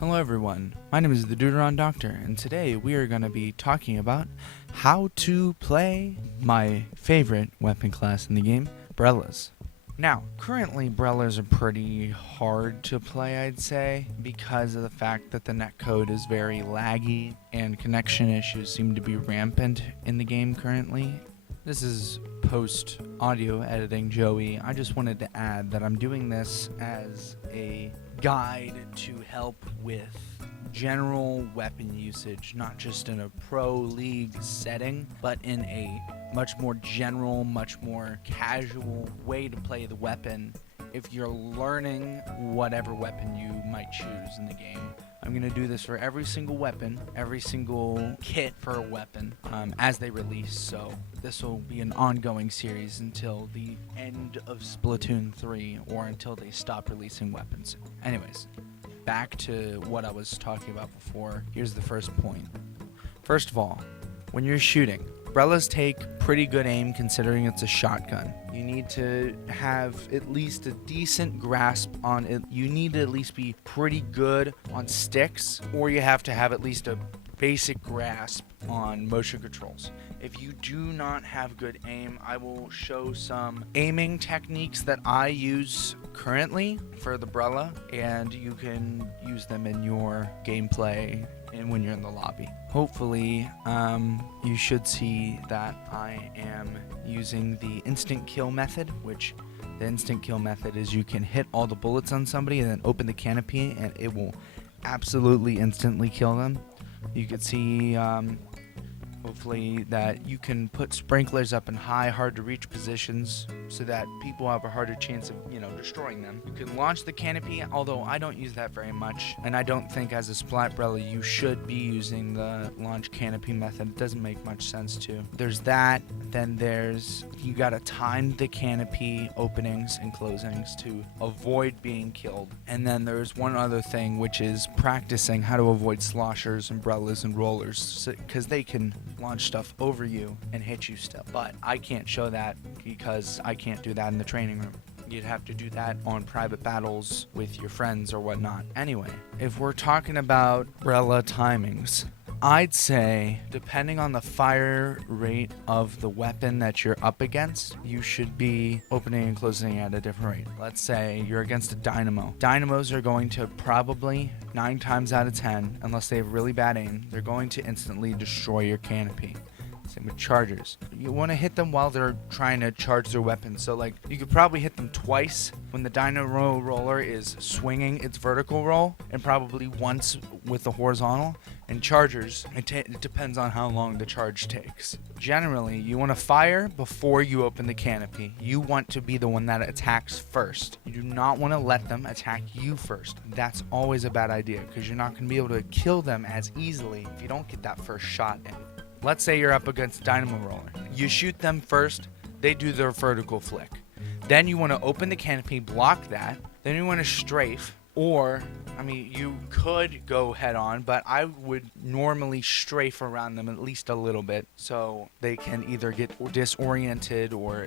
Hello everyone, my name is the Deuteron Doctor, and today we are going to be talking about how to play my favorite weapon class in the game, Brellas. Now, currently Brellas are pretty hard to play, I'd say, because of the fact that the netcode is very laggy and connection issues seem to be rampant in the game currently. This is post audio editing Joey. I just wanted to add that I'm doing this as a guide to help with general weapon usage, not just in a pro league setting, but in a much more general, much more casual way to play the weapon if you're learning whatever weapon you might choose in the game. I'm going to do this for every single weapon, every single kit for a weapon as they release, so this will be an ongoing series until the end of Splatoon 3 or until they stop releasing weapons. Anyways, back to what I was talking about before. Here's the first point. First of all, when you're shooting, Brellas take pretty good aim considering it's a shotgun. You need to have at least a decent grasp on it. You need to at least be pretty good on sticks, or you have to have at least a basic grasp on motion controls. If you do not have good aim, I will show some aiming techniques that I use currently for the Brella, and you can use them in your gameplay and when you're in the lobby. Hopefully, you should see that I am using the instant kill method, which the instant kill method is you can hit all the bullets on somebody and then open the canopy and it will absolutely instantly kill them. You can see hopefully that you can put sprinklers up in high, hard to reach positions so that people have a harder chance of, destroying them. You can launch the canopy, although I don't use that very much, and I don't think as a Splat Brella you should be using the launch canopy method. It doesn't make much sense to. There's that, then you gotta time the canopy openings and closings to avoid being killed. And then there's one other thing, which is practicing how to avoid sloshers and Brellas and rollers, because they can launch stuff over you and hit you still. But I can't show that because I can't do that in the training room. You'd have to do that on private battles with your friends or whatnot. Anyway, if we're talking about Brella timings, I'd say, depending on the fire rate of the weapon that you're up against, you should be opening and closing at a different rate. Let's say you're against a dynamo. Dynamos are going to probably, 9 times out of 10, unless they have really bad aim, they're going to instantly destroy your canopy. Same with chargers. You want to hit them while they're trying to charge their weapon. So you could probably hit them twice when the dynamo roller is swinging its vertical roll, and probably once with the horizontal. And chargers, it depends on how long the charge takes. Generally, you want to fire before you open the canopy. You want to be the one that attacks first. You do not want to let them attack you first. That's always a bad idea because you're not going to be able to kill them as easily if you don't get that first shot in. Let's say you're up against Dynamo Roller. You shoot them first, they do their vertical flick. Then you want to open the canopy, block that. Then you want to strafe, or, you could go head on, but I would normally strafe around them at least a little bit so they can either get disoriented or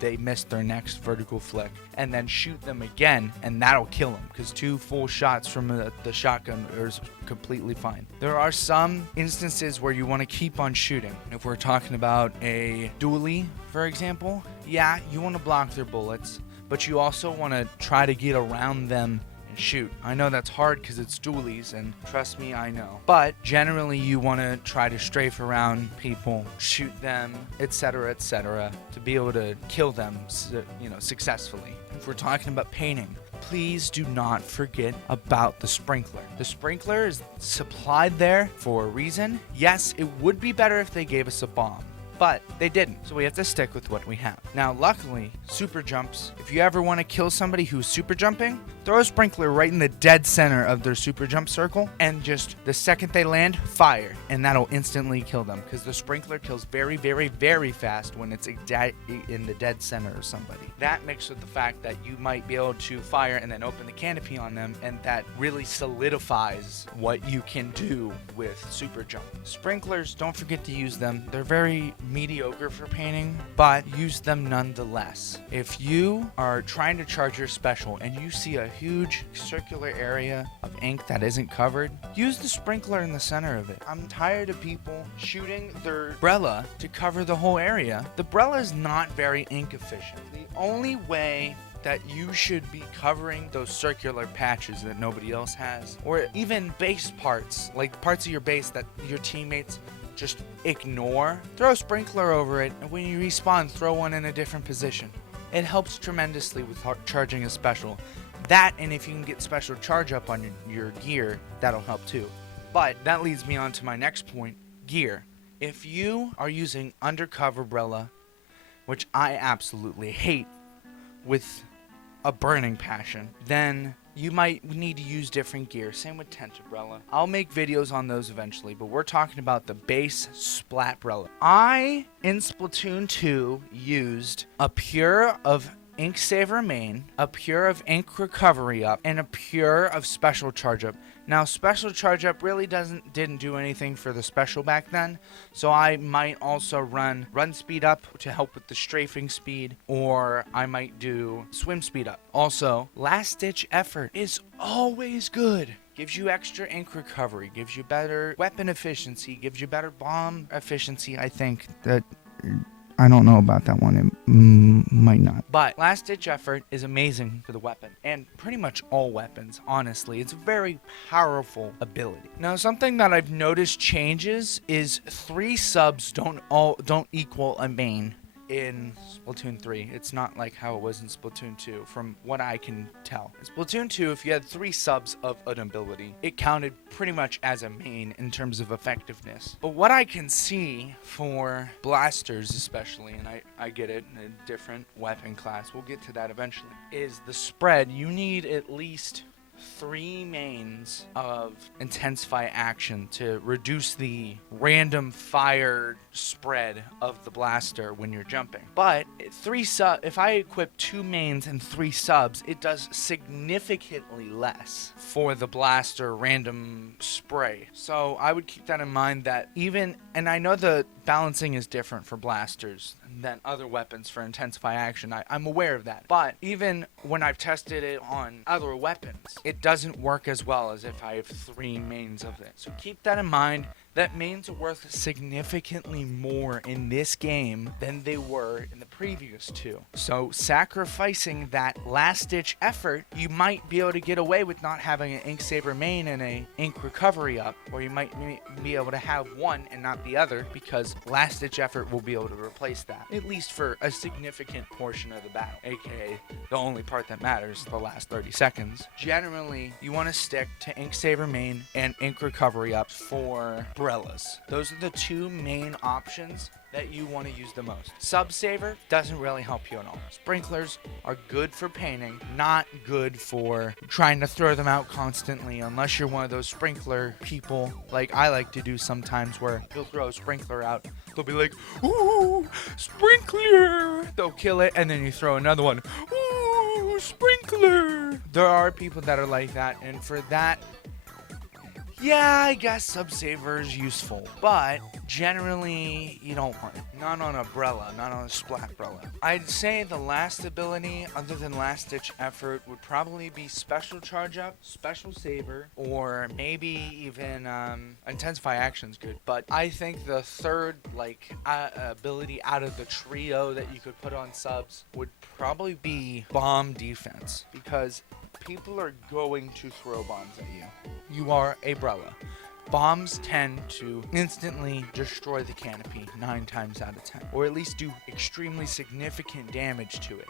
they miss their next vertical flick, and then shoot them again, and that'll kill them because 2 full shots from the shotgun is completely fine. There are some instances where you want to keep on shooting. If we're talking about a dually, for example, yeah, you want to block their bullets, but you also want to try to get around them and shoot. I know that's hard because it's dualies, and trust me, I know. But generally, you want to try to strafe around people, shoot them, etc., to be able to kill them, successfully. If we're talking about painting, please do not forget about the sprinkler. The sprinkler is supplied there for a reason. Yes, it would be better if they gave us a bomb, but they didn't, so we have to stick with what we have. Now, luckily, super jumps. If you ever want to kill somebody who's super jumping, throw a sprinkler right in the dead center of their super jump circle, and just the second they land, fire, and that'll instantly kill them, because the sprinkler kills very, very, very fast when it's in the dead center of somebody. That mixed with the fact that you might be able to fire and then open the canopy on them, and that really solidifies what you can do with super jump. Sprinklers, don't forget to use them. They're very mediocre for painting, but use them nonetheless. If you are trying to charge your special and you see a huge circular area of ink that isn't covered, use the sprinkler in the center of it. I'm tired of people shooting their Brella to cover the whole area. The Brella is not very ink efficient. The only way that you should be covering those circular patches that nobody else has, or even base parts, like parts of your base that your teammates just ignore, throw a sprinkler over it, and when you respawn, throw one in a different position. It helps tremendously with charging a special. That, and if you can get special charge up on your gear, that'll help too. But that leads me on to my next point, gear. If you are using undercover Brella, which I absolutely hate with a burning passion, then you might need to use different gear. Same with tent umbrella. I'll make videos on those eventually, but we're talking about the base Splat Brella. I, in Splatoon 2, used a pure of Ink Saver main, a pure of Ink Recovery up, and a pure of Special Charge Up. Now, Special Charge Up really didn't do anything for the special back then, so I might also run Speed Up to help with the strafing speed, or I might do Swim Speed Up. Also, Last Ditch Effort is always good. Gives you extra ink recovery, gives you better weapon efficiency, gives you better bomb efficiency. I think that... I don't know about that one. It might not. But Last Ditch Effort is amazing for the weapon, and pretty much all weapons, honestly. It's a very powerful ability. Now, something that I've noticed changes is 3 subs don't equal a main in Splatoon 3. It's not like how it was in Splatoon 2, from what I can tell. In Splatoon 2, if you had 3 subs of an ability, it counted pretty much as a main in terms of effectiveness. But what I can see for blasters especially, and I get it, in a different weapon class, we'll get to that eventually, is the spread. You need at least 3 mains of Intensify Action to reduce the random fire spread of the blaster when you're jumping. But if I equip 2 mains and 3 subs, it does significantly less for the blaster random spray. So I would keep that in mind, that and I know the balancing is different for blasters than other weapons for Intensify Action. I'm aware of that. But even when I've tested it on other weapons, it doesn't work as well as if I have 3 mains of it. So keep that in mind. That mains are worth significantly more in this game than they were in the previous 2. So sacrificing that last ditch effort, you might be able to get away with not having an Ink Saver main and a Ink Recovery up, or you might be able to have one and not the other, because last ditch effort will be able to replace that, at least for a significant portion of the battle, aka the only part that matters, the last 30 seconds. Generally, you want to stick to Ink Saver main and Ink Recovery up for Brellas. Those are the 2 main options that you want to use the most. Sub-Saver doesn't really help you at all. Sprinklers are good for painting, not good for trying to throw them out constantly, unless you're one of those sprinkler people like I like to do sometimes, where you'll throw a sprinkler out, they'll be like, ooh, sprinkler! They'll kill it, and then you throw another one, ooh, sprinkler! There are people that are like that, and for that, yeah, I guess Sub-Saver is useful, but generally you don't want it. Not on a Brella, not on a Splat Brella. I'd say the last ability, other than Last Ditch Effort, would probably be Special Charge Up, Special Saver, or maybe even Intensify Action's good. But I think the third ability out of the trio that you could put on subs would probably be Bomb Defense, because people are going to throw bombs at you. You are a Brella. Bombs tend to instantly destroy the canopy 9 times out of 10, or at least do extremely significant damage to it.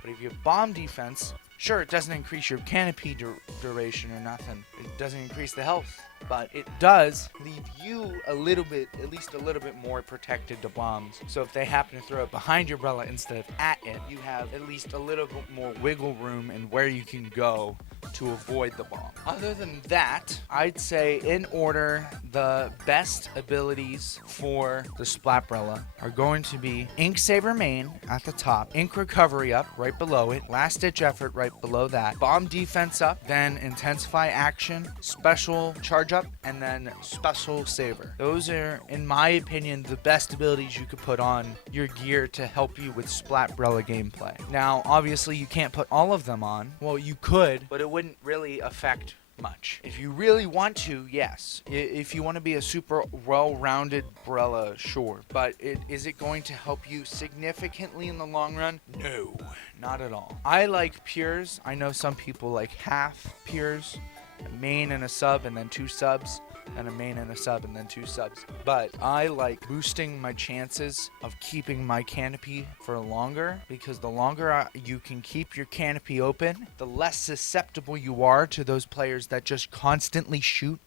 But if you have bomb defense, sure, it doesn't increase your canopy duration or nothing. It doesn't increase the health, but it does leave you at least a little bit more protected to bombs. So if they happen to throw it behind your Brella instead of at it, you have at least a little bit more wiggle room and where you can go to avoid the bomb. Other than that, I'd say in order, the best abilities for the Splat Brella are going to be Ink Saver Main at the top, Ink Recovery up right below it, Last Ditch Effort right below that, Bomb Defense up, then Intensify Action, Special Charge up, and then Special Saver. Those are, in my opinion, the best abilities you could put on your gear to help you with Splat Brella gameplay. Now, obviously, you can't put all of them on. Well, you could, but it wouldn't really affect much. If you really want to, yes. If you want to be a super well-rounded Brella, sure. But is it going to help you significantly in the long run? No, not at all. I like pures. I know some people like half pures, a main and a sub, and then 2 subs. And a main and a sub and then 2 subs. But I like boosting my chances of keeping my canopy for longer, because the longer you can keep your canopy open, the less susceptible you are to those players that just constantly shoot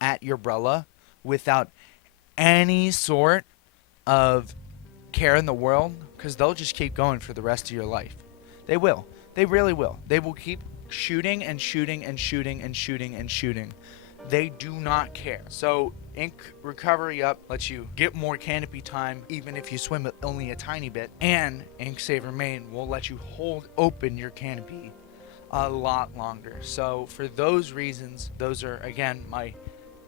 at your Brella without any sort of care in the world, because they'll just keep going for the rest of your life. They will. They really will. They will keep shooting and shooting and shooting and shooting and shooting. They do not care. So Ink Recovery up lets you get more canopy time even if you swim only a tiny bit, and Ink Saver Main will let you hold open your canopy a lot longer. So for those reasons, those are again my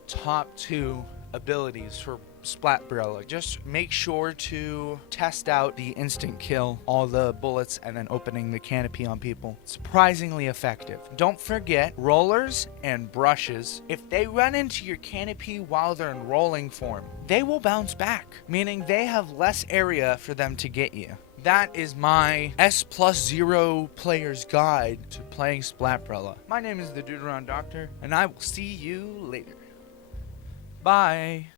top 2 abilities for Splat Brella. Just make sure to test out the instant kill, all the bullets, and then opening the canopy on people. Surprisingly effective. Don't forget rollers and brushes. If they run into your canopy while they're in rolling form, they will bounce back, meaning they have less area for them to get you. That is my S+0 player's guide to playing Splat Brella. My name is the Deuteron Doctor, and I will see you later. Bye.